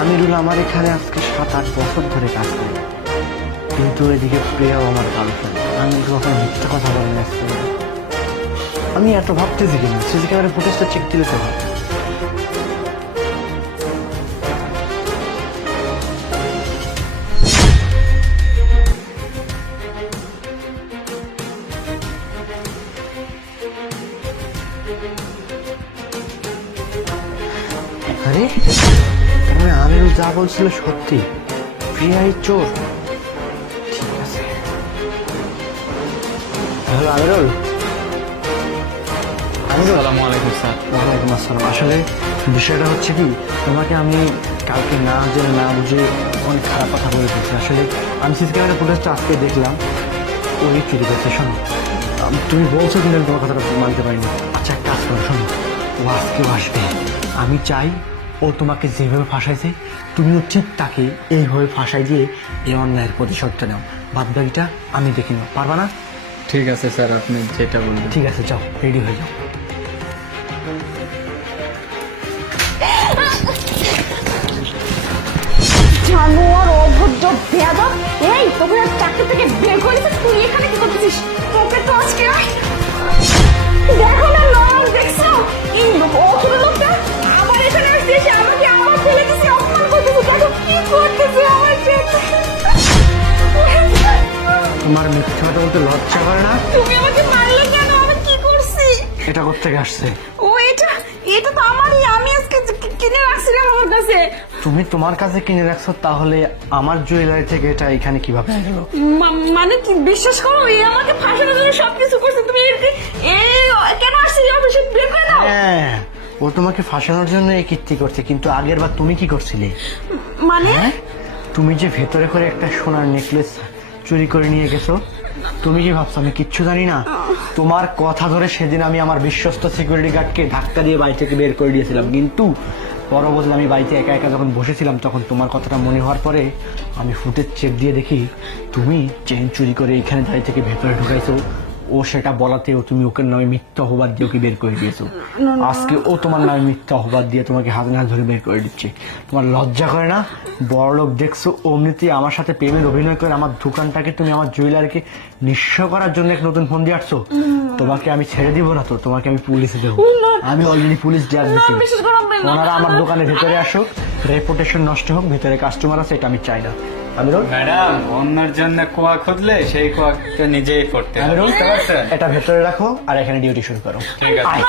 আমিরুল আমার এখানে আজকে সাত আট বছর ধরে কাজ করে। কিন্তু এদিকে প্রিয়াও আমার গার্লফ্রেন্ড আমি কখনো মিথ্যা কথা বলে না আমি এত ভাবতেছি কিনা সিসি ক্যামেরা ফুটেজটা চেক দিলে তো হয় আরে মানে আমিরুল যা বলছিল সত্যি। প্রিয়াই চোর। ঠিক আছে। হ্যালো আমিরুল? আমিরুল? আসসালামু আলাইকুম স্যার। ওয়ালাইকুম আসসালাম। আসলে বিষয়টা হচ্ছে কি তোমাকে আমি কালকে না জেনে না বুঝে অনেক খারাপ কথা বলে ফেলছি আসলে আমি সিসি ক্যামেরা ফুটেজটা আজকে দেখলাম। ওই চুরি করছে শোনো। তুমি বলছো কিন্তু আমি তোমার কথাটা মানতে পারিনি। আচ্ছা এক কাজ করো শোনো। ও আজকেও আসবে। আমি চাই ও তোমাকে যেভাবে ফাঁসাইছে তুমিও ঠিক তাকে এইভাবে ফাঁসাই দিয়ে এই অন্যায়ের প্রতিশোধটা নাও। বাদ বাকিটা আমি দেখে নেব। পারবা না? ঠিক আছে স্যার আপনি যেটা বলবেন। ঠিক আছে যাও রেডি হয়ে যাও। জানোয়ার অভদ্র বেয়াদব এই তোকে আর চাকরি থেকে বের তুই এখানে কি করতেছিস? তোকে তো আজকে দেখো না নরম দেখছ? এই তোমার মিথ্যা কথা বলতে লজ্জা করে না? তুমি আমাকে মারলে কেন? আমি কি করছি? এটা করতে আসছে? ও এটা এটা তো আমারই। আমি আজকে কিনে রাখছিলাম আমার কাছে। তুমি তোমার কাছে কিনে রাখছো তাহলে আমার জুয়েলারি থেকে এটা এখানে কীভাবে এলো মানে কি বিশ্বাস করো? এই আমাকে ফাঁসানোর জন্য সবকিছু করছে। তুমি এই কেন আসছি? অফিসে বের করে দাও। হ্যাঁ ও তোমাকে ফাঁসানোর জন্য এই কীর্তি করছে কিন্তু আগের বার তুমি কি করছিলে? মানে? হ্যাঁ? তুমি যে ভেতরে করে একটা সোনার নেকলেস চুরি করে নিয়ে গেছো? তুমি কি ভাবছ, আমি কিচ্ছু জানি না? তোমার কথা ধরে সেদিন আমি আমার বিশ্বস্ত সিকিউরিটি গার্ডকে ধাক্কা দিয়ে বাড়ি থেকে বের করে দিয়েছিলাম। কিন্তু পরবর্তী আমি বাড়িতে একা একা যখন বসেছিলাম, তখন তোমার কথাটা মনে হওয়ার পরে আমি ফুটের চেক দিয়ে দেখি, তুমি চেন চুরি করে এখানে দাঁড়িয়ে থেকে ভেতরে ঢুকাইছো। ও সেটা বলাতেও তুমি ওকে নামে মিথ্যা অপবাদ দিয়ে ওকে বের করে দিয়েছ। আজকে ও তোমার নামে মিথ্যা অপবাদ দিয়ে তোমাকে হাত না ধরে বের করে দিচ্ছে। তোমার লজ্জা করে না? বড় লোক দেখছ অমনিতে আমার সাথে প্রেমের অভিনয় করে আমার দোকানটাকে তুমি আমার জুয়েলারিকে নিঃস্ব করার জন্য এক নতুন ফোন দিয়ে আসছো তোমাকে আমি ছেড়ে দিব না তো তোমাকে আমি পুলিশে দেবো। আমি অলরেডি পুলিশ আমি না। ওনারা আমার দোকানে ভেতরে আসো রেপুটেশন নষ্ট হোক ভিতরে কাস্টমার আছে এটা আমি চাই না। আমিরুল? ম্যাডাম অন্যের জন্য কোয়া খুঁজলে সেই কোয়া নিজেই পড়তে। আমি বুঝতে পারছেন এটা ভেতরে রাখো আর এখানে ডিউটি শুরু করো। ঠিক আছে।